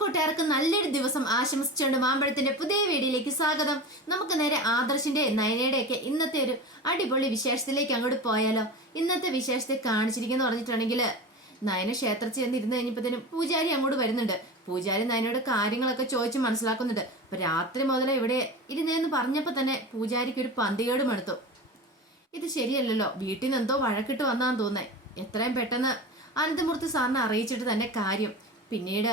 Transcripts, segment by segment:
കൂട്ടുകാർക്ക് നല്ലൊരു ദിവസം ആശംസിച്ചുകൊണ്ട് മാമ്പഴത്തിന്റെ പുതിയ വീഡിയോയിലേക്ക് സ്വാഗതം. നമുക്ക് നേരെ ആദർശിന്റെ നയനയുടെ ഒക്കെ ഇന്നത്തെ ഒരു അടിപൊളി വിശേഷത്തിലേക്ക് അങ്ങോട്ട് പോയാലോ. ഇന്നത്തെ വിശേഷത്തെ കാണിച്ചിരിക്കുന്ന പറഞ്ഞിട്ടുണ്ടെങ്കിൽ നയന ക്ഷേത്രത്തിൽ ചെന്നിരുന്ന് കഴിഞ്ഞപ്പോഴത്തേനും പൂജാരി അങ്ങോട്ട് വരുന്നുണ്ട്. പൂജാരി നയനയുടെ കാര്യങ്ങളൊക്കെ ചോദിച്ച് മനസ്സിലാക്കുന്നുണ്ട്. അപ്പൊ രാത്രി മുതലേ ഇവിടെ ഇരുന്നേന്ന് പറഞ്ഞപ്പോ തന്നെ പൂജാരിക്ക് ഒരു പന്തികേട് മടുത്തു. ഇത് ശരിയല്ലല്ലോ, വീട്ടിൽ നിന്ന് എന്തോ വഴക്കിട്ട് വന്നാന്ന് തോന്നേ. എത്രയും പെട്ടെന്ന് അനന്തമൂർത്തി സാറിനെ അറിയിച്ചിട്ട് തന്നെ കാര്യം. പിന്നീട്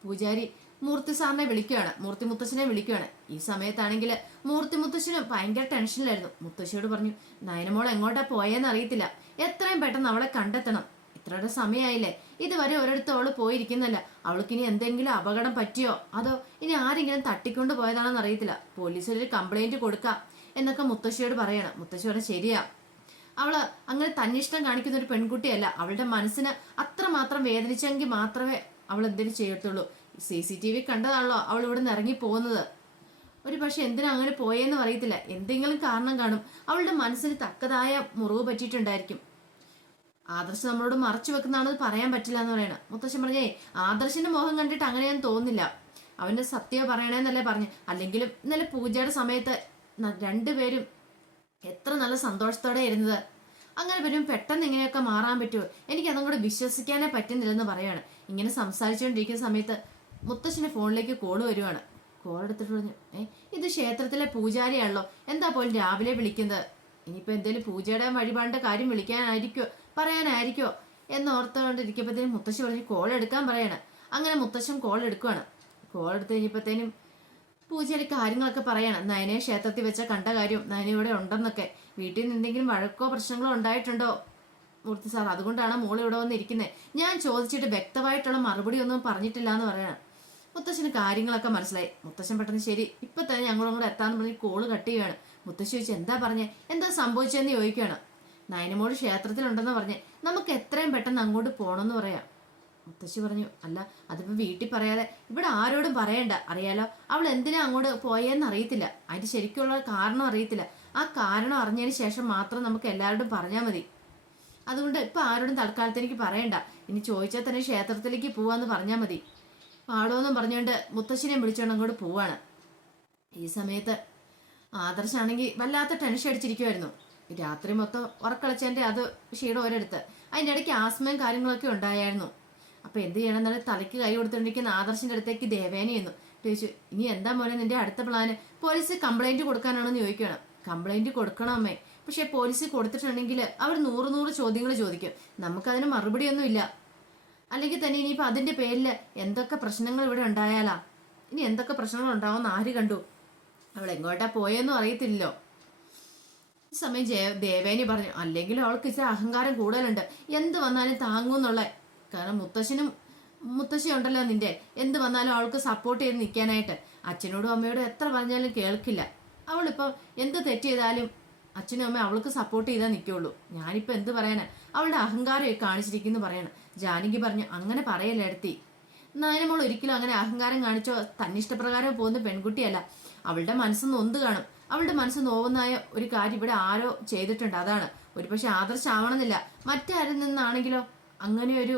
പൂജാരി മൂർത്തി സാറിനെ വിളിക്കുകയാണ്, മൂർത്തി മുത്തശ്ശനെ വിളിക്കുകയാണ്. ഈ സമയത്താണെങ്കിൽ മൂർത്തി മുത്തശ്ശനും ഭയങ്കര ടെൻഷനിലായിരുന്നു. മുത്തശ്ശിയോട് പറഞ്ഞു, നയനമോൾ എങ്ങോട്ടാ പോയെന്ന് അറിയത്തില്ല, എത്രയും പെട്ടെന്ന് അവളെ കണ്ടെത്തണം. ഇത്രയുടെ സമയമായില്ലേ, ഇതുവരെ ഒരിടത്ത് അവള് പോയിരിക്കുന്നല്ല. അവൾക്കിനി എന്തെങ്കിലും അപകടം പറ്റിയോ അതോ ഇനി ആരെങ്കിലും തട്ടിക്കൊണ്ട് പോയതാണെന്ന് അറിയത്തില്ല. പോലീസിൽ ഒരു കംപ്ലൈന്റ് കൊടുക്കാം എന്നൊക്കെ മുത്തശ്ശിയോട് പറയണം. മുത്തശ്ശി പറഞ്ഞ ശരിയാ, അവള് അങ്ങനെ തന്നിഷ്ടം കാണിക്കുന്ന ഒരു പെൺകുട്ടിയല്ല. അവളുടെ മനസ്സിന് അത്രമാത്രം വേദനിച്ചെങ്കിൽ മാത്രമേ അവൾ എന്തെങ്കിലും ചെയ്യത്തുള്ളൂ. CCTV കണ്ടതാണല്ലോ അവൾ ഇവിടെ നിന്ന് ഇറങ്ങി പോകുന്നത്. ഒരു പക്ഷെ എന്തിനാ അങ്ങനെ പോയെന്ന് അറിയത്തില്ല, എന്തെങ്കിലും കാരണം കാണും. അവളുടെ മനസ്സിന് തക്കതായ മുറിവ് പറ്റിയിട്ടുണ്ടായിരിക്കും. ആദർശ് നമ്മളോട് മറച്ചു വെക്കുന്നതാണെന്ന് പറയാൻ പറ്റില്ല എന്ന് പറയണം. മുത്തശ്ശൻ പറഞ്ഞേ, ആദർശിന്റെ മുഖം കണ്ടിട്ട് അങ്ങനെയൊന്നും തോന്നുന്നില്ല, അവന്റെ സത്യം പറയണേന്നല്ലേ പറഞ്ഞു. അല്ലെങ്കിലും ഇന്നലെ പൂജയുടെ സമയത്ത് രണ്ടുപേരും എത്ര നല്ല സന്തോഷത്തോടെ ഇരുന്നത്. അങ്ങനെ വരും പെട്ടെന്ന് ഇങ്ങനെയൊക്കെ മാറാൻ പറ്റുമോ? എനിക്ക് അതും കൂടെ വിശ്വസിക്കാനേ പറ്റുന്നില്ലെന്ന് പറയാണ്. ഇങ്ങനെ സംസാരിച്ചുകൊണ്ടിരിക്കുന്ന സമയത്ത് മുത്തശ്ശന്റെ ഫോണിലേക്ക് കോള് വരുവാണ്. കോൾ എടുത്തിട്ട് പറഞ്ഞു, ഇത് ക്ഷേത്രത്തിലെ പൂജാരിയാണല്ലോ, എന്താ പോലും രാവിലെ വിളിക്കുന്നത്? ഇനിയിപ്പോ എന്തേലും പൂജയുടെ വഴിപാടിന്റെ കാര്യം വിളിക്കാനായിരിക്കോ പറയാനായിരിക്കോ എന്നോർത്തുകൊണ്ടിരിക്കുമ്പോഴത്തേനും മുത്തശ്ശി പറഞ്ഞു കോൾ എടുക്കാൻ പറയാണ്. അങ്ങനെ മുത്തശ്ശൻ കോൾ എടുക്കുവാണ്. കോൾ എടുത്ത് കഴിഞ്ഞപ്പോഴത്തേനും പൂജാരി കാര്യങ്ങളൊക്കെ പറയണം. നയനയെ ക്ഷേത്രത്തിൽ വെച്ച കണ്ട കാര്യം, നയന ഇവിടെ ഉണ്ടെന്നൊക്കെ. വീട്ടിൽ നിന്ന് എന്തെങ്കിലും വഴക്കോ പ്രശ്നങ്ങളോ ഉണ്ടായിട്ടുണ്ടോ മൂർത്തി സാർ? അതുകൊണ്ടാണ് മോൾ ഇവിടെ വന്നിരിക്കുന്നത്. ഞാൻ ചോദിച്ചിട്ട് വ്യക്തമായിട്ടുള്ള മറുപടി ഒന്നും പറഞ്ഞിട്ടില്ല എന്ന് പറയണം. മുത്തശ്ശന് കാര്യങ്ങളൊക്കെ മനസ്സിലായി. മുത്തശ്ശൻ പെട്ടെന്ന് ശരി ഇപ്പൊ തന്നെ ഞങ്ങളും കൂടെ എത്താന്ന് പറഞ്ഞ് കോള് കട്ട് ചെയ്യുകയാണ്. മുത്തശ്ശി ചോദിച്ചു, എന്താ പറഞ്ഞേ, എന്താ സംഭവിച്ചതെന്ന് ചോദിക്കുകയാണ്. നയനമോട് ക്ഷേത്രത്തിലുണ്ടെന്ന് പറഞ്ഞ് നമുക്ക് എത്രയും പെട്ടെന്ന് അങ്ങോട്ട് പോകണമെന്ന് പറയാം. മുത്തശ്ശി പറഞ്ഞു, അല്ല അതിപ്പോ വീട്ടിൽ പറയാതെ ഇവിടെ ആരോടും പറയണ്ട, അറിയാലോ അവൾ എന്തിനാ അങ്ങോട്ട് പോയെന്ന് അറിയത്തില്ല, അതിന്റെ ശരിക്കുള്ള കാരണം അറിയത്തില്ല. ആ കാരണം അറിഞ്ഞതിന് ശേഷം മാത്രം നമുക്ക് എല്ലാവരോടും പറഞ്ഞാൽ മതി. അതുകൊണ്ട് ഇപ്പൊ ആരോടും തൽക്കാലത്തേക്ക് പറയണ്ട, ഇനി ചോദിച്ചാൽ തന്നെ ക്ഷേത്രത്തിലേക്ക് പോവാന്ന് പറഞ്ഞാൽ മതി പാടോന്നും പറഞ്ഞുകൊണ്ട് മുത്തശ്ശിനെ വിളിച്ചോണ്ട് അങ്ങോട്ട് പോവാണ്. ഈ സമയത്ത് ആദർശാണെങ്കിൽ വല്ലാത്ത ടെൻഷൻ അടിച്ചിരിക്കുമായിരുന്നു. രാത്രി മൊത്തം ഉറക്കളിച്ചതിന്റെ അത് ക്ഷീണം ഒരിടത്ത്, അതിന്റെ ഇടയ്ക്ക് ആസ്മയും കാര്യങ്ങളൊക്കെ ഉണ്ടായിരുന്നു. അപ്പൊ എന്ത് ചെയ്യണം എന്നാലും തലയ്ക്ക് കൈ കൊടുത്തോണ്ടിരിക്കുന്ന ആദർശിന്റെ അടുത്തേക്ക് ദേവേന ചെന്നു ചോദിച്ചു, ഇനി എന്താ മോനെ നിന്റെ അടുത്ത പ്ലാന്? പോലീസ് കംപ്ലൈന്റ് കൊടുക്കാനാണെന്ന് ചോദിക്കണം. കംപ്ലൈന്റ് കൊടുക്കണം അമ്മേ, പക്ഷെ പോലീസ് കൊടുത്തിട്ടുണ്ടെങ്കിൽ അവർ 100 ചോദ്യങ്ങൾ ചോദിക്കും, നമുക്കതിന് മറുപടിയൊന്നും ഇല്ല. അല്ലെങ്കിൽ തന്നെ ഇനിയിപ്പോ അതിന്റെ പേരിൽ എന്തൊക്കെ പ്രശ്നങ്ങൾ ഇവിടെ ഉണ്ടായാലാ? ഇനി എന്തൊക്കെ പ്രശ്നങ്ങൾ ഉണ്ടാവുമെന്ന് ആര് കണ്ടു? അവൾ എങ്ങോട്ടാ പോയെന്നും അറിയത്തില്ലല്ലോ. ഈ സമയം ദേവേനി പറഞ്ഞു, അല്ലെങ്കിലും അവൾക്ക് ഇച്ചിരി അഹങ്കാരം കൂടുതലുണ്ട്, എന്ത് വന്നാലും താങ്ങൂന്നുള്ള. കാരണം മുത്തശ്ശി ഉണ്ടല്ലോ നിന്റെ, എന്ത് വന്നാലും അവൾക്ക് സപ്പോർട്ട് ചെയ്ത് നിൽക്കാനായിട്ട്. അച്ഛനോടും അമ്മയോടും എത്ര പറഞ്ഞാലും കേൾക്കില്ല. അവളിപ്പം എന്ത് തെറ്റ് ചെയ്താലും അച്ഛനും അമ്മ അവൾക്ക് സപ്പോർട്ട് ചെയ്താൽ നിൽക്കുള്ളൂ. ഞാനിപ്പോൾ എന്ത് പറയാനാ, അവളുടെ അഹങ്കാരം കാണിച്ചിരിക്കുന്നു പറയണം. ജാനകി പറഞ്ഞു, അങ്ങനെ പറയല്ല എടുത്തി, നയനമോൾ ഒരിക്കലും അങ്ങനെ അഹങ്കാരം കാണിച്ചോ തന്നിഷ്ടപ്രകാരം പോകുന്ന പെൺകുട്ടിയല്ല. അവളുടെ മനസ്സ് നൊന്ത് കാണും. അവളുടെ മനസ്സ് നോവുന്നായ ഒരു കാര്യം ഇവിടെ ആരോ ചെയ്തിട്ടുണ്ട്, അതാണ്. ഒരുപക്ഷെ ആദർശാവണമെന്നില്ല, മറ്റാരിൽ നിന്നാണെങ്കിലോ അങ്ങനെ ഒരു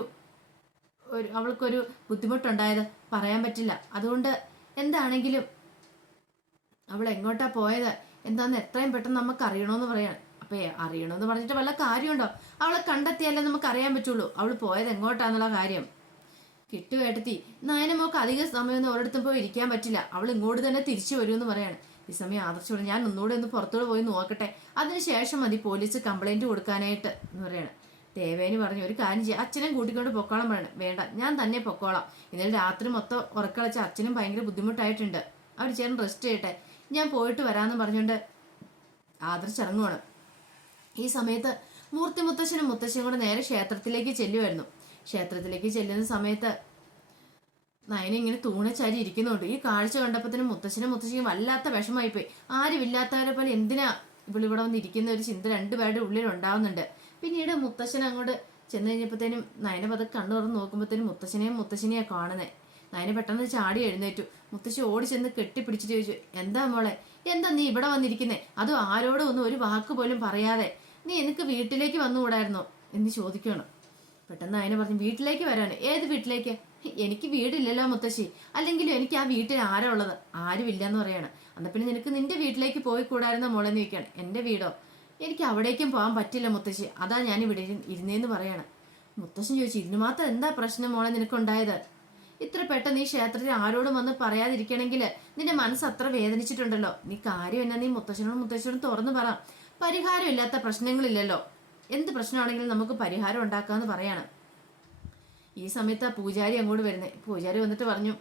അവൾക്കൊരു ബുദ്ധിമുട്ടുണ്ടായത് പറയാൻ പറ്റില്ല. അതുകൊണ്ട് എന്താണെങ്കിലും അവൾ എങ്ങോട്ടാ പോയത് എന്താന്ന് എത്രയും പെട്ടെന്ന് നമുക്ക് അറിയണോന്ന് പറയാണ്. അപ്പൊ അറിയണമെന്ന് പറഞ്ഞിട്ട് വല്ല കാര്യമുണ്ടോ? അവളെ കണ്ടെത്തിയാലേ നമുക്ക് അറിയാൻ പറ്റുള്ളൂ അവൾ പോയത് എങ്ങോട്ടാന്നുള്ള കാര്യം. കിട്ടുവേട്ടത്തി, നയനമോക്ക് അധിക സമയമൊന്നും ഒരിടത്തും പോയി ഇരിക്കാൻ പറ്റില്ല, അവൾ ഇങ്ങോട്ട് തന്നെ തിരിച്ചു വരുമെന്ന് പറയാണ്. ഈ സമയം ആദർശോട് ഞാൻ ഒന്നുകൂടെ ഒന്ന് പുറത്തോട് പോയി നോക്കട്ടെ, അതിനുശേഷം മതി പോലീസ് കംപ്ലൈന്റ് കൊടുക്കാനായിട്ട് എന്ന് പറയണം. ദേവേനി പറഞ്ഞു, ഒരു കാര്യം ചെയ്യാം, അച്ഛനും കൂട്ടിക്കൊണ്ട് പൊക്കോളം പറയണം. വേണ്ട, ഞാൻ തന്നെ പൊക്കോളാം, ഇന്നലെ രാത്രി മൊത്തം ഉറക്കളച്ച അച്ഛനും ഭയങ്കര ബുദ്ധിമുട്ടായിട്ടുണ്ട്, അവർ ചേർന്ന് റെസ്റ്റ് ചെയ്യട്ടെ, ഞാൻ പോയിട്ട് വരാമെന്ന് പറഞ്ഞുകൊണ്ട് ആദർശ് ഇറങ്ങുവാണ്. ഈ സമയത്ത് മൂർത്തി മുത്തശ്ശനും മുത്തശ്ശനും കൂടെ നേരെ ക്ഷേത്രത്തിലേക്ക് ചെല്ലുമായിരുന്നു. ക്ഷേത്രത്തിലേക്ക് ചെല്ലുന്ന സമയത്ത് നയന ഇങ്ങനെ തൂണച്ചാരി ഇരിക്കുന്നുണ്ട്. ഈ കാഴ്ച കണ്ടപ്പോഴത്തേനും മുത്തശ്ശിയും വല്ലാത്ത വിഷമായിപ്പോയി. ആരുമില്ലാത്തവരെ പോലെ എന്തിനാ ഇവിടെ വന്നിരിക്കുന്ന ഒരു ചിന്ത രണ്ടുപേരുടെ ഉള്ളിൽ ഉണ്ടാവുന്നുണ്ട്. പിന്നീട് മുത്തശ്ശൻ അങ്ങോട്ട് ചെന്ന് കഴിഞ്ഞപ്പോഴത്തേനും നയന പതുക്കെ കണ്ണു തുറന്ന് നോക്കുമ്പോഴത്തേനും മുത്തശ്ശിനെയാ കാണുന്നത്. നയന പെട്ടെന്ന് ചാടി എഴുന്നേറ്റു. മുത്തശ്ശി ഓടി ചെന്ന് കെട്ടിപ്പിടിച്ചിട്ട് ചോദിച്ചു, എന്താ മോളെ, എന്താ നീ ഇവിടെ വന്നിരിക്കുന്നേ? അതും ആരോടും ഒന്നും ഒരു വാക്ക് പോലും പറയാതെ നീ എനിക്ക് വീട്ടിലേക്ക് വന്നുകൂടായിരുന്നോ എന്ന് ചോദിക്കണം. പെട്ടെന്ന് നയന പറഞ്ഞു, വീട്ടിലേക്ക് വരാൻ. ഏത് വീട്ടിലേക്ക്? എനിക്ക് വീടില്ലല്ലോ മുത്തശ്ശി, അല്ലെങ്കിലും എനിക്ക് ആ വീട്ടിൽ ആരാ ഉള്ളത്? ആരുമില്ല എന്ന് പറയാണ്. എന്നാ പിന്നെ നിനക്ക് നിന്റെ വീട്ടിലേക്ക് പോയി കൂടായിരുന്ന മോളെന്ന് ചോദിക്കുകയാണ്. എന്റെ വീടോ? എനിക്ക് അവിടേക്കും പോകാൻ പറ്റില്ല മുത്തശ്ശി, അതാ ഞാൻ ഇവിടെ ഇരുന്നേന്ന് പറയാണ്. മുത്തശ്ശൻ ചോദിച്ചു, ഇതിന് മാത്രം എന്താ പ്രശ്നം മോളെ നിനക്കുണ്ടായത്? ഇത്ര പെട്ടെന്ന് ഈ ക്ഷേത്രത്തിൽ ആരോടും വന്ന് പറയാതിരിക്കണമെങ്കിൽ നിന്റെ മനസ്സ് അത്ര വേദനിച്ചിട്ടുണ്ടല്ലോ. നീ കാര്യം എന്നാ നീ മുത്തശ്ശനോടും തുറന്നു പറ. പരിഹാരമില്ലാത്ത പ്രശ്നങ്ങളില്ലല്ലോ. എന്ത് പ്രശ്നമാണെങ്കിലും നമുക്ക് പരിഹാരം ഉണ്ടാക്കാന്ന് പറയാണ്. ഈ സമയത്ത് ആ പൂജാരി അങ്ങോട്ട് വരുന്നേ. പൂജാരി വന്നിട്ട് പറഞ്ഞു,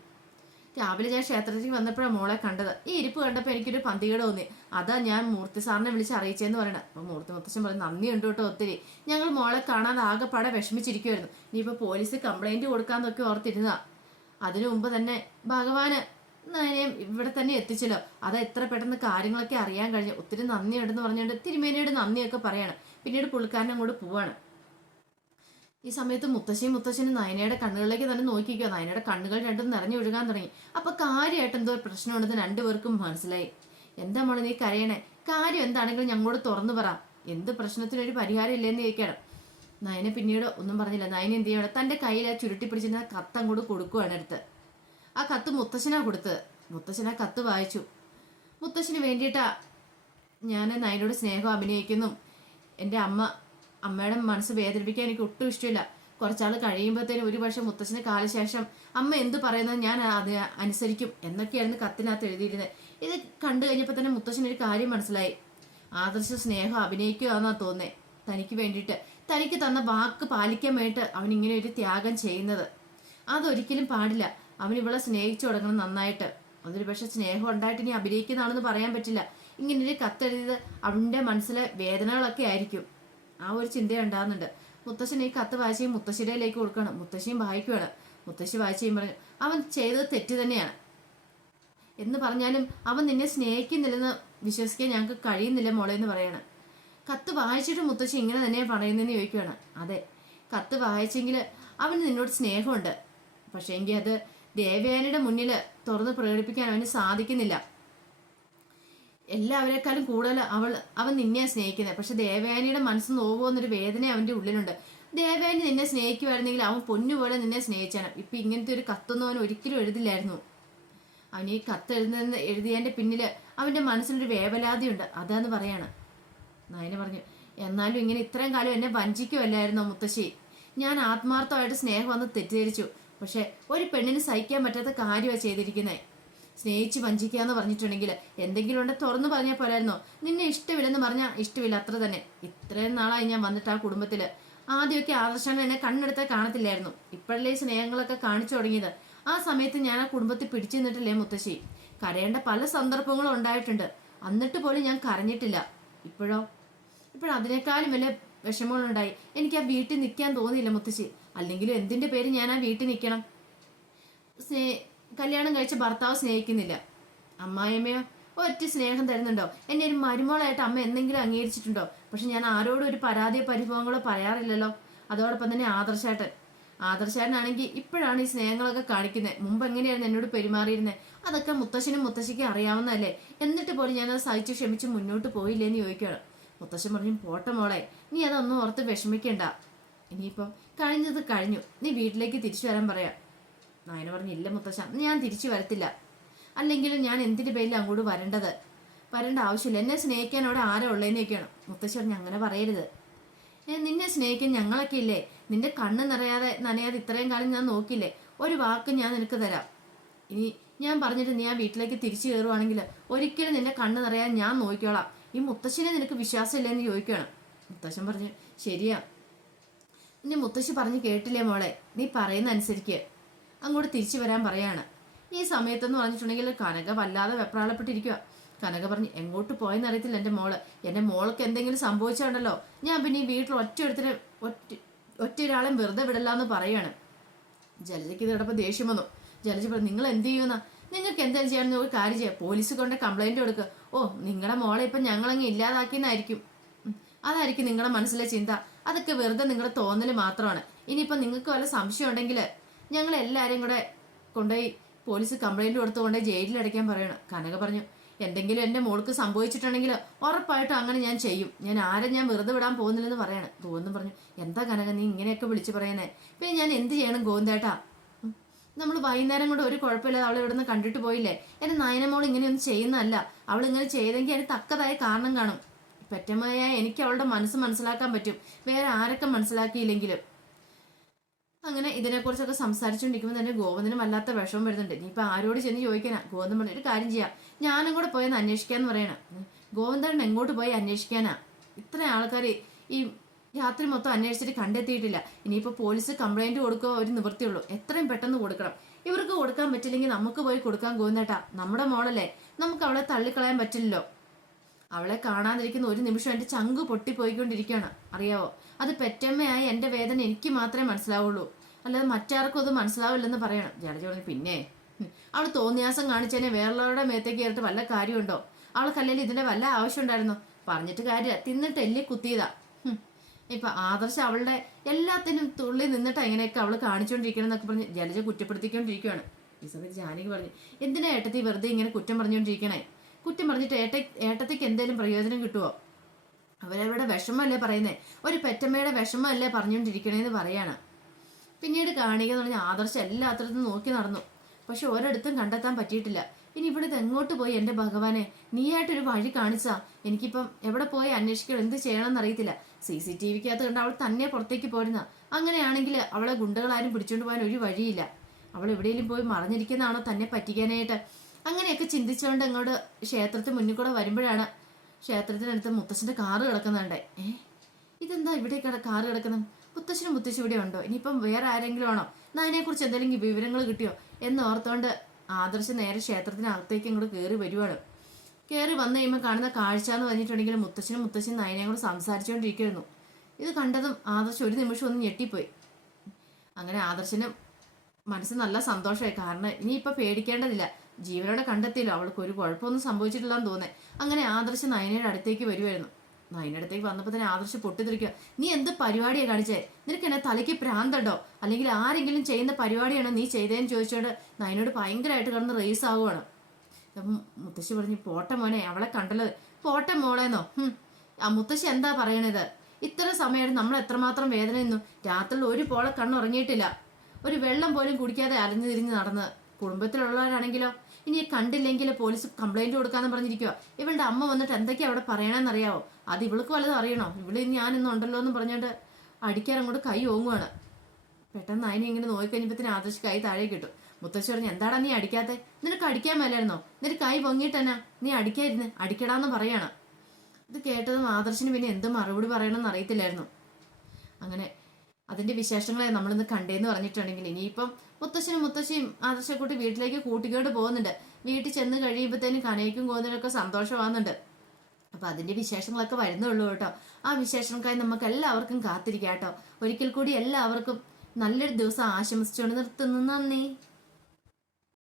രാവിലെ ഞാൻ ക്ഷേത്രത്തിൽ വന്നപ്പോഴാണ് മോളെ കണ്ടത്. ഈ ഇരിപ്പ് കണ്ടപ്പോൾ എനിക്കൊരു പന്തികേട് തോന്നി, അതാ ഞാൻ മൂർത്തി സാറിനെ വിളിച്ച് അറിയിച്ചെന്ന് പറയണത്. അപ്പൊ മൂർത്തി മുത്തശ്ശൻ പറഞ്ഞു, നന്ദിയുണ്ട് കേട്ടോ ഒത്തിരി. ഞങ്ങൾ മോളെ കാണാതെ ആകെപ്പാടെ വിഷമിച്ചിരിക്കുമായിരുന്നു. ഇനിയിപ്പോ പോലീസ് കംപ്ലൈന്റ് കൊടുക്കാന്നൊക്കെ ഓർത്തിരുന്നതാ. അതിനു മുമ്പ് തന്നെ ഭഗവാന് നയനയും ഇവിടെ തന്നെ എത്തിച്ചല്ലോ. അതാ എത്ര പെട്ടെന്ന് കാര്യങ്ങളൊക്കെ അറിയാൻ കഴിഞ്ഞു. ഒത്തിരി നന്ദിയുണ്ടെന്ന് പറഞ്ഞുകൊണ്ട് തിരുമേനിയുടെ നന്ദിയൊക്കെ പറയാണ്. പിന്നീട് പുള്ളിക്കാരൻ അങ്ങോട്ട് പോവാണ്. ഈ സമയത്ത് മുത്തശ്ശനും നയനയുടെ കണ്ണുകളിലേക്ക് തന്നെ നോക്കിക്കോ. നയനയുടെ കണ്ണുകൾ രണ്ടും നിറഞ്ഞൊഴുകാൻ തുടങ്ങി. അപ്പൊ കാര്യമായിട്ട് എന്തോ പ്രശ്നമുണ്ടെന്ന് രണ്ടുപേർക്കും മനസ്സിലായി. എന്താ മോളെ നീ കരയണേ? കാര്യം എന്താണെങ്കിലും ഞങ്ങളോട് തുറന്നു പറ. എന്ത് പ്രശ്നത്തിനൊരു പരിഹാരം ഇല്ലെന്ന് ചോദിക്കണം. നയന പിന്നീട് ഒന്നും പറഞ്ഞില്ല. നയന എന്ത് ചെയ്യണം, തന്റെ കയ്യിൽ ആ ചുരുട്ടി പിടിച്ചിരുന്ന കത്ത് അങ്ങോട്ട് കൊടുക്കുവാണ് അടുത്ത്. ആ കത്ത് മുത്തശ്ശനാ കൊടുത്തത്. മുത്തശ്ശൻ ആ കത്ത് വായിച്ചു. മുത്തശ്ശന് വേണ്ടിയിട്ടാ ഞാൻ നയനോട് സ്നേഹം അഭിനയിക്കുന്നു. എൻ്റെ അമ്മയുടെ മനസ്സ് വേദനിപ്പിക്കാൻ എനിക്ക് ഒട്ടും ഇഷ്ടമില്ല. കുറച്ചാൾ കഴിയുമ്പോഴത്തേനും ഒരുപക്ഷെ മുത്തശ്ശന് കാലശേഷം അമ്മ എന്ത് പറയുന്നത് ഞാൻ അത് അനുസരിക്കും എന്നൊക്കെയായിരുന്നു കത്തിനകത്ത് എഴുതിയിരുന്നത്. ഇത് കണ്ടു കഴിഞ്ഞപ്പോൾ തന്നെ മുത്തശ്ശനൊരു കാര്യം മനസ്സിലായി. ആദർശ സ്നേഹം അഭിനയിക്കുക എന്നാ തോന്നേ. തനിക്ക് വേണ്ടിയിട്ട്, തനിക്ക് തന്ന വാക്ക് പാലിക്കാൻ വേണ്ടിയിട്ട് അവൻ ഇങ്ങനെ ഒരു ത്യാഗം ചെയ്യുന്നത് അതൊരിക്കലും പാടില്ല. അവൻ ഇവളെ സ്നേഹിച്ചു തുടങ്ങണം നന്നായിട്ട്. അതൊരു പക്ഷെ സ്നേഹം ഉണ്ടായിട്ട് ഇനി അഭിനയിക്കുന്നതാണെന്ന് പറയാൻ പറ്റില്ല. ഇങ്ങനൊരു കത്തെഴുതിയത് അവൻ്റെ മനസ്സിലെ വേദനകളൊക്കെ ആയിരിക്കും. ആ ഒരു ചിന്ത ഉണ്ടാകുന്നുണ്ട്. മുത്തശ്ശൻ ഈ കത്ത് വായിച്ച് മുത്തശ്ശിയിലേക്ക് കൊടുക്കണം. മുത്തശ്ശിയും വായിക്കുവാണ്. മുത്തശ്ശി വായിച്ച് പറഞ്ഞു, അവൻ ചെയ്തത് തെറ്റ് തന്നെയാണ് എന്ന് പറഞ്ഞാലും അവൻ നിന്നെ സ്നേഹിക്കുന്നില്ലെന്ന് വിശ്വസിക്കാൻ ഞങ്ങൾക്ക് കഴിയുന്നില്ല മോളെ എന്ന് പറയണം. കത്ത് വായിച്ചിട്ട് മുത്തശ്ശി ഇങ്ങനെ തന്നെയാണ് പറയുന്നതെന്ന് ചോദിക്കുകയാണ്. അതെ, കത്ത് വായിച്ചെങ്കിൽ അവന് നിന്നോട് സ്നേഹമുണ്ട്. പക്ഷേ എങ്കിൽ അത് ദേവയാനിയുടെ മുന്നിൽ തുറന്ന് പ്രകടിപ്പിക്കാൻ അവന് സാധിക്കുന്നില്ല. എല്ലാവരെക്കാളും കൂടുതൽ അവൻ നിന്നെ സ്നേഹിക്കുന്നത്. പക്ഷെ ദേവയാനിയുടെ മനസ്സ് നോവുമെന്നൊരു വേദന അവന്റെ ഉള്ളിലുണ്ട്. ദേവയാനി നിന്നെ സ്നേഹിക്കുമായിരുന്നെങ്കിൽ അവൻ പൊന്നുപോലെ നിന്നെ സ്നേഹിച്ചാണ്. ഇപ്പൊ ഇങ്ങനത്തെ ഒരു കത്തൊന്നും അവൻ ഒരിക്കലും എഴുതില്ലായിരുന്നു. അവൻ ഈ കത്ത് എഴുതിയതിന്റെ പിന്നില് അവന്റെ മനസ്സിലൊരു വേവലാതിയുണ്ട്. അതാന്ന് പറയാണ്. നയന പറഞ്ഞു, എന്നാലും ഇങ്ങനെ ഇത്രയും കാലം എന്നെ വഞ്ചിക്കുമല്ലായിരുന്നോ മുത്തശ്ശി? ഞാൻ ആത്മാർത്ഥമായിട്ട് സ്നേഹം വന്ന് തെറ്റിദ്ധരിച്ചു. പക്ഷെ ഒരു പെണ്ണിന് സഹിക്കാൻ പറ്റാത്ത കാര്യമാണ് ചെയ്തിരിക്കുന്നത്. സ്നേഹിച്ച് വഞ്ചിക്കുക എന്ന് പറഞ്ഞിട്ടുണ്ടെങ്കിൽ എന്തെങ്കിലും ഉണ്ടെ തുറന്നു പറഞ്ഞാൽ പോലായിരുന്നോ? നിന്നെ ഇഷ്ടമില്ലെന്ന് പറഞ്ഞാൽ ഇഷ്ടമില്ല, അത്ര തന്നെ. ഇത്രയും നാളായി ഞാൻ വന്നിട്ട് ആ കുടുംബത്തില്. ആദ്യമൊക്കെ ആദർശാണ് എന്നെ കണ്ണെടുത്താൽ കാണത്തില്ലായിരുന്നു. ഇപ്പോഴല്ലേ സ്നേഹങ്ങളൊക്കെ കാണിച്ചു തുടങ്ങിയത്. ആ സമയത്ത് ഞാൻ ആ കുടുംബത്തിൽ പിടിച്ചു നിന്നിട്ടില്ലേ മുത്തശ്ശി? കരയേണ്ട പല സന്ദർഭങ്ങളും ഉണ്ടായിട്ടുണ്ട്. എന്നിട്ട് പോലും ഞാൻ കരഞ്ഞിട്ടില്ല. ഇപ്പോഴതിനേക്കാളും വലിയ വിഷമങ്ങളുണ്ടായി. എനിക്ക് ആ വീട്ടിൽ നിൽക്കാൻ തോന്നിയില്ല മുത്തശ്ശി. അല്ലെങ്കിലും എന്തിന്റെ പേര് ഞാൻ ആ വീട്ടിൽ നിൽക്കണം? കല്യാണം കഴിച്ച ഭർത്താവ് സ്നേഹിക്കുന്നില്ല. അമ്മായിയമ്മയോ ഒറ്റ സ്നേഹം തരുന്നുണ്ടോ? എന്നെ ഒരു മരുമോളായിട്ട് അമ്മ എന്തെങ്കിലും അംഗീകരിച്ചിട്ടുണ്ടോ? പക്ഷെ ഞാൻ ആരോടും ഒരു പരാതിയോ പരിഭവങ്ങളോ പറയാറില്ലല്ലോ. അതോടൊപ്പം തന്നെ ആദർശാനാണെങ്കിൽ ഇപ്പോഴാണ് ഈ സ്നേഹങ്ങളൊക്കെ കാണിക്കുന്നത്. മുമ്പ് എങ്ങനെയായിരുന്നു എന്നോട് പെരുമാറിയിരുന്നത്? അതൊക്കെ മുത്തശ്ശനും മുത്തശ്ശിക്കും അറിയാവുന്നതല്ലേ. എന്നിട്ട് പോലും ഞാനത് സഹിച്ചു ക്ഷമിച്ച് മുന്നോട്ട് പോയില്ലേന്ന് ചോദിക്കുകയാണ്. മുത്തശ്ശൻ പറഞ്ഞു, പോട്ടെ മോളെ, നീ അതൊന്നും ഓർത്ത് വിഷമിക്കണ്ട. ഇനിയിപ്പം കഴിഞ്ഞത് കഴിഞ്ഞു. നീ വീട്ടിലേക്ക് തിരിച്ചു വരാൻ പറയാം. നയന പറഞ്ഞു, ഇല്ല മുത്തശ്ശ, ഞാൻ തിരിച്ചു വരത്തില്ല. അല്ലെങ്കിലും ഞാൻ എന്തിന്റെ പേരിൽ അങ്ങോട്ട് വരേണ്ട ആവശ്യമില്ല. എന്നെ സ്നേഹിക്കാൻ അവിടെ ആരാ ഉള്ളതെന്ന് ചോദിക്കണം. മുത്തശ്ശി പറഞ്ഞു, അങ്ങനെ പറയരുത്. നിന്നെ സ്നേഹിക്കാൻ ഞങ്ങളൊക്കെ ഇല്ലേ? നിന്റെ കണ്ണ് നനയാതെ ഇത്രയും കാലം ഞാൻ നോക്കിയില്ലേ? ഒരു വാക്ക് ഞാൻ നിനക്ക് തരാം. ഇനി ഞാൻ പറഞ്ഞിട്ട് നീ ആ വീട്ടിലേക്ക് തിരിച്ചു കയറുവാണെങ്കിൽ ഒരിക്കലും നിന്റെ കണ്ണ് നിറയാൻ ഞാൻ നോക്കിക്കോളാം. ഈ മുത്തശ്ശിനെ നിനക്ക് വിശ്വാസമില്ലെന്ന് ചോദിക്കണം. മുത്തശ്ശൻ പറഞ്ഞു, ശരിയാ, ഇനി മുത്തശ്ശി പറഞ്ഞു കേട്ടില്ലേ മോളെ? നീ പറയുന്ന അനുസരിക്ക്. അങ്ങോട്ട് തിരിച്ചു വരാൻ പറയാണ്. ഈ സമയത്തെന്ന് പറഞ്ഞിട്ടുണ്ടെങ്കിൽ കനക വല്ലാതെ വെപ്രാളപ്പെട്ടിരിക്കുക. കനക പറഞ്ഞു, എങ്ങോട്ട് പോയെന്ന് അറിയത്തില്ല എൻ്റെ മോൾക്ക് എന്തെങ്കിലും സംഭവിച്ചാണ്ടല്ലോ ഞാൻ പിന്നെ ഈ വീട്ടിൽ ഒറ്റ ഒരാളെ വെറുതെ വിടില്ല എന്ന് പറയാണ്. ജലജയ്ക്ക് ഇതോടൊപ്പം ദേഷ്യം വന്നു. ജലജ പറഞ്ഞു, നിങ്ങൾ എന്ത് ചെയ്യുന്ന? നിങ്ങൾക്ക് എന്തെങ്കിലും ചെയ്യാമെന്ന് ഒരു കാര്യം ചെയ്യാം, പോലീസ് കൊണ്ട് കംപ്ലൈന്റ് കൊടുക്കുക. ഓ, നിങ്ങളുടെ മോളെ ഇപ്പം ഞങ്ങളങ്ങ് ഇല്ലാതാക്കിയെന്നായിരിക്കും. അതായിരിക്കും നിങ്ങളുടെ മനസ്സിലെ ചിന്ത. അതൊക്കെ വെറുതെ നിങ്ങളുടെ തോന്നൽ മാത്രമാണ്. ഇനിയിപ്പം നിങ്ങൾക്ക് വല്ല സംശയം ഉണ്ടെങ്കിൽ ഞങ്ങൾ എല്ലാവരെയും കൂടെ കൊണ്ടുപോയി പോലീസ് കംപ്ലൈന്റ് കൊടുത്തുകൊണ്ട് ജയിലിൽ അടയ്ക്കാൻ പറയണം. കനക പറഞ്ഞു, എന്തെങ്കിലും എൻ്റെ മോൾക്ക് സംഭവിച്ചിട്ടുണ്ടെങ്കിൽ ഉറപ്പായിട്ടും അങ്ങനെ ഞാൻ ചെയ്യും. ഞാൻ വെറുതെ വിടാൻ പോകുന്നില്ലെന്ന് പറയണം. ഗോവിന്ദൻ പറഞ്ഞു, എന്താ കനക നീ ഇങ്ങനെയൊക്കെ വിളിച്ചു പറയുന്നേ? പിന്നെ ഞാൻ എന്ത് ചെയ്യണം ഗോവിന്ദേട്ടാ? നമ്മൾ വൈകുന്നേരം കൊണ്ട് ഒരു കുഴപ്പമില്ലാതെ അവൾ ഇവിടുന്ന് കണ്ടിട്ട് പോയില്ലേ? എൻ്റെ നയനമോൾ ഇങ്ങനെയൊന്നും ചെയ്യുന്നതല്ല. അവൾ ഇങ്ങനെ ചെയ്തെങ്കിൽ അതിന് തക്കതായ കാരണം കാണും. പെറ്റമ്മയായ എനിക്ക് അവളുടെ മനസ്സ് മനസ്സിലാക്കാൻ പറ്റും, വേറെ ആരൊക്കെ മനസ്സിലാക്കിയില്ലെങ്കിലും. അങ്ങനെ ഇതിനെക്കുറിച്ചൊക്കെ സംസാരിച്ചുകൊണ്ടിരിക്കുമ്പോൾ തന്നെ ഗോവിന്ദനും വല്ലാത്ത വിഷമം വരുന്നുണ്ട്. ഇനിയിപ്പോൾ ആരോട് ചെന്ന് ചോദിക്കാനാ? ഗോവിന്ദൻ പറഞ്ഞു, ഒരു കാര്യം ചെയ്യാം, ഞാനും കൂടെ പോയെന്ന് അന്വേഷിക്കാന്ന് പറയണം. ഗോവിന്ദൻ എങ്ങോട്ട് പോയി അന്വേഷിക്കാനാ? ഇത്ര ആൾക്കാർ ഈ രാത്രി മൊത്തം അന്വേഷിച്ചിട്ട് കണ്ടെത്തിയിട്ടില്ല. ഇനിയിപ്പോൾ പോലീസ് കംപ്ലൈന്റ് കൊടുക്കുക ഒരു നിവൃത്തിയുള്ളൂ. എത്രയും പെട്ടെന്ന് കൊടുക്കണം. ഇവർക്ക് കൊടുക്കാൻ പറ്റില്ലെങ്കിൽ നമുക്ക് പോയി കൊടുക്കാൻ ഗോവിന്ദേട്ടാ. നമ്മുടെ മോളല്ലേ, നമുക്ക് അവളെ തള്ളിക്കളയാൻ പറ്റില്ലല്ലോ. അവളെ കാണാതിരിക്കുന്ന ഒരു നിമിഷം എൻ്റെ ചങ്ക് പൊട്ടിപ്പോയിക്കൊണ്ടിരിക്കുകയാണ്, അറിയാവോ? അത് പെറ്റമ്മയായി എൻ്റെ വേദന എനിക്ക് മാത്രമേ മനസ്സിലാവുള്ളൂ, അല്ലാതെ മറ്റാർക്കും അത് മനസ്സിലാവില്ലെന്ന് പറയണം. ജലജ പറഞ്ഞു, പിന്നെ അവൾ തോന്നിയാസം കാണിച്ചതിനെ വേറുള്ളവരുടെ മേത്തേക്ക് കയറിട്ട് വല്ല കാര്യമുണ്ടോ? അവൾക്കല്ലെങ്കിൽ ഇതിന്റെ വല്ല ആവശ്യം ഉണ്ടായിരുന്നോ? പറഞ്ഞിട്ട് കാര്യമില്ല, തിന്നിട്ട് എല്ലി കുത്തിയതാ. ഇപ്പൊ ആദർശം അവളുടെ എല്ലാത്തിനും തുള്ളി നിന്നിട്ട് എങ്ങനെയൊക്കെ അവള് കാണിച്ചുകൊണ്ടിരിക്കണം എന്നൊക്കെ പറഞ്ഞ് ജലജ കുറ്റപ്പെടുത്തിക്കൊണ്ടിരിക്കുകയാണ്. ഈ സമയത്ത് ജാനകി പറഞ്ഞു, എന്തിനാ ഏട്ടത്തി വെറുതെ ഇങ്ങനെ കുറ്റം പറഞ്ഞുകൊണ്ടിരിക്കണേ? കുറ്റം പറഞ്ഞിട്ട് ഏട്ടത്തിക്ക് എന്തെങ്കിലും പ്രയോജനം കിട്ടുമോ? അവരവരുടെ വിഷമല്ലേ പറയുന്നേ, ഒരു പെറ്റമ്മയുടെ വിഷമല്ലേ പറഞ്ഞുകൊണ്ടിരിക്കണേന്ന് പറയാണ്. പിന്നീട് കാണിക എന്ന് പറഞ്ഞാൽ ആദർശം എല്ലാത്തിടത്തും നോക്കി നടന്നു, പക്ഷെ ഒരിടത്തും കണ്ടെത്താൻ പറ്റിയിട്ടില്ല. ഇനി ഇവിടെ എങ്ങോട്ട് പോയി എൻ്റെ ഭഗവാനെ? നീയായിട്ടൊരു വഴി കാണിച്ചാ എനിക്കിപ്പം എവിടെ പോയി അന്വേഷിക്കണം, എന്ത് ചെയ്യണമെന്ന് അറിയത്തില്ല. CCTVക്കകത്ത് കണ്ട് അവൾ തന്നെ പുറത്തേക്ക് പോരുന്ന. അങ്ങനെയാണെങ്കിൽ അവളെ ഗുണ്ടകളാരും പിടിച്ചോണ്ട് പോകാൻ ഒരു വഴിയില്ല. അവൾ എവിടെയെങ്കിലും പോയി മറഞ്ഞിരിക്കുന്നതാണോ തന്നെ പറ്റിക്കാനായിട്ട്? അങ്ങനെയൊക്കെ ചിന്തിച്ചുകൊണ്ട് അങ്ങോട്ട് ക്ഷേത്രത്തിന് മുന്നിൽ കൂടെ വരുമ്പോഴാണ് ക്ഷേത്രത്തിനടുത്ത് മുത്തശ്ശന്റെ കാറ് കിടക്കുന്നുണ്ടേ. ഇതെന്താ ഇവിടെ കാറ് കിടക്കുന്നത്? മുത്തശ്ശനും മുത്തശ്ശി ഇവിടെ ഉണ്ടോ? ഇനിയിപ്പം വേറെ ആരെങ്കിലും ആണോ? അതിനെക്കുറിച്ച് എന്തെങ്കിലും വിവരങ്ങൾ കിട്ടിയോ എന്ന് ഓർത്തോണ്ട് ആദർശം നേരെ ക്ഷേത്രത്തിനകത്തേക്ക് ഇങ്ങോട്ട് കയറി വരുവാണ്. കയറി വന്നു കഴിയുമ്പോൾ കാണുന്ന കാഴ്ച എന്ന് പറഞ്ഞിട്ടുണ്ടെങ്കിൽ മുത്തശ്ശനും മുത്തശ്ശനും നയനയും കൂടെ സംസാരിച്ചുകൊണ്ടിരിക്കുമായിരുന്നു. ഇത് കണ്ടതും ആദർശം ഒരു നിമിഷം ഒന്ന് ഞെട്ടിപ്പോയി. അങ്ങനെ ആദർശനും മനസ്സ് നല്ല സന്തോഷമായി. കാരണം ഇനിയിപ്പോൾ പേടിക്കേണ്ടതില്ല, ജീവനോടെ കണ്ടെത്തിയല്ലോ, അവൾക്ക് ഒരു കുഴപ്പമൊന്നും സംഭവിച്ചിട്ടില്ലെന്ന് തോന്നേ. അങ്ങനെ ആദർശം നയനയുടെ അടുത്തേക്ക് വരുമായിരുന്നു. നയനയുടെ അടുത്തേക്ക് വന്നപ്പോൾ തന്നെ ആദർശം പൊട്ടിത്തെറിക്കുക. നീ എന്ത് പരിപാടിയാണ് കാണിച്ചേ? നിനക്ക് എന്നെ തലയ്ക്ക് ഭ്രാന്തണ്ടോ? അല്ലെങ്കിൽ ആരെങ്കിലും ചെയ്യുന്ന പരിപാടിയാണോ നീ ചെയ്തതെന്ന് ചോദിച്ചോണ്ട് നയനോട് ഭയങ്കരമായിട്ട് കിടന്ന് റേസ് ആവുകയാണ്. മുത്തശ്ശി പറഞ്ഞു, പോട്ടെ മോനെ, അവളെ കണ്ടല്ലോ. പോട്ടെ മോളേന്നോ? ആ മുത്തശ്ശി എന്താ പറയണത്? ഇത്ര സമയമായിട്ട് നമ്മൾ എത്രമാത്രം വേദന നിന്നു. രാത്രിയിൽ ഒരു പോളെ കണ്ണുറങ്ങിയിട്ടില്ല, ഒരു വെള്ളം പോലും കുടിക്കാതെ അലഞ്ഞു തിരിഞ്ഞ് നടന്ന്. കുടുംബത്തിലുള്ളവരാണെങ്കിലോ ഇനി കണ്ടില്ലെങ്കിൽ പോലീസ് കംപ്ലൈന്റ് കൊടുക്കാന്ന് പറഞ്ഞിരിക്കുക. ഇവളുടെ അമ്മ വന്നിട്ട് എന്തൊക്കെയാ അവിടെ പറയണമെന്നറിയാവോ? അത് ഇവൾക്ക് വല്ലതും അറിയണോ? ഇവള് ഞാനിന്ന് ഉണ്ടല്ലോ എന്ന് പറഞ്ഞോണ്ട് അടിക്കാൻ അങ്ങോട്ട് കൈ ഓങ്ങുവാണ്. പെട്ടെന്ന് അതിനെ ഇങ്ങനെ നോക്കിക്കഴിഞ്ഞപ്പത്തിന് ആദർശ് കൈ താഴെ കിട്ടും. മുത്തശ്ശി പറഞ്ഞു, എന്താടാ നീ അടിക്കാത്തെ? നിനക്ക് അടിക്കാൻ മേലായിരുന്നോ? നിനക്ക് കൈ പൊങ്ങിയിട്ടെന്നാ നീ അടിക്കായിരുന്നു? അടിക്കടാന്ന് പറയാണ്. ഇത് കേട്ടതും ആദർശിന് പിന്നെ എന്ത് മറുപടി പറയണമെന്ന് അറിയത്തില്ലായിരുന്നു. അങ്ങനെ അതിന്റെ വിശേഷങ്ങളെ നമ്മളിന്ന് കണ്ടേന്ന് പറഞ്ഞിട്ടുണ്ടെങ്കിൽ ഇനിയിപ്പം മുത്തശ്ശനും മുത്തശ്ശിയും ആദർശക്കുട്ടി വീട്ടിലേക്ക് കൂട്ടിക്കൊണ്ട് പോകുന്നുണ്ട്. വീട്ടിൽ ചെന്ന് കഴിയുമ്പോഴത്തേനും കനയ്ക്കും ഗോവിന്ദനൊക്കെ സന്തോഷമാകുന്നുണ്ട്. അപ്പൊ അതിന്റെ വിശേഷങ്ങളൊക്കെ വരുന്നുള്ളൂ കേട്ടോ. ആ വിശേഷങ്ങൾക്കായി നമുക്ക് എല്ലാവർക്കും കാത്തിരിക്കാം കേട്ടോ. ഒരിക്കൽ കൂടി എല്ലാവർക്കും നല്ലൊരു ദിവസം ആശംസിച്ചുകൊണ്ട് നിർത്തുന്നു. നന്ദി.